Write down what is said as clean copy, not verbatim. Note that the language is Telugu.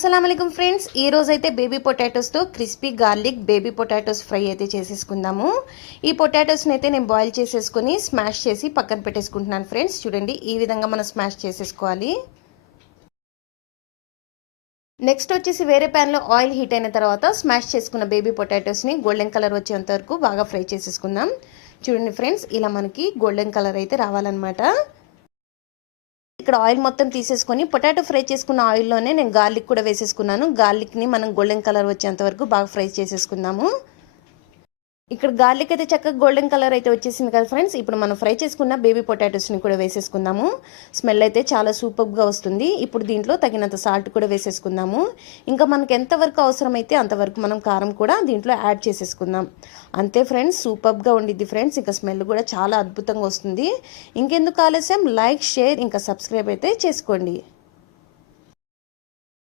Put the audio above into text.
అస్సలాముఅలైకుం ఫ్రెండ్స్, ఈ రోజు అయితే బేబీ పొటాటోస్తో crispy garlic baby potatoes fry అయితే చేసేసుకుందాము. ఈ పొటాటోస్ని అయితే నేను బాయిల్ చేసేసుకొని స్మాష్ చేసి పక్కన పెట్టేసుకుంటున్నాను ఫ్రెండ్స్. చూడండి, ఈ విధంగా మనం స్మాష్ చేసేసుకోవాలి. నెక్స్ట్ వచ్చేసి వేరే ప్యాన్లో ఆయిల్ హీట్ అయిన తర్వాత స్మాష్ చేసుకున్న బేబీ పొటాటోస్ని గోల్డెన్ కలర్ వచ్చేంత వరకు బాగా ఫ్రై చేసేసుకుందాం. చూడండి ఫ్రెండ్స్, ఇలా మనకి గోల్డెన్ కలర్ అయితే రావాలన్నమాట. ఇక్కడ ఆయిల్ మొత్తం తీసేసుకొని పొటాటో ఫ్రై చేసుకున్న ఆయిల్లోనే నేను గార్లిక్ కూడా వేసేసుకున్నాను. గార్లిక్ని మనం గోల్డెన్ కలర్ వచ్చేంత వరకు బాగా ఫ్రై చేసేసుకుందాము. ఇక్కడ గార్లిక్ అయితే చక్కగా గోల్డెన్ కలర్ అయితే వచ్చేసింది కదా ఫ్రెండ్స్. ఇప్పుడు మనం ఫ్రై చేసుకున్న బేబీ పొటాటోస్ని కూడా వేసేసుకుందాము. స్మెల్ అయితే చాలా సూపర్గా వస్తుంది. ఇప్పుడు దీంట్లో తగినంత సాల్ట్ కూడా వేసేసుకుందాము. ఇంకా మనకి ఎంతవరకు అవసరమైతే అంతవరకు మనం కారం కూడా దీంట్లో యాడ్ చేసేసుకుందాం. అంతే ఫ్రెండ్స్, సూపర్గా ఉండిద్ది ఫ్రెండ్స్. ఇంకా స్మెల్ కూడా చాలా అద్భుతంగా వస్తుంది. ఇంకెందుకు ఆలస్యం, లైక్, షేర్ ఇంకా సబ్స్క్రైబ్ అయితే చేసుకోండి.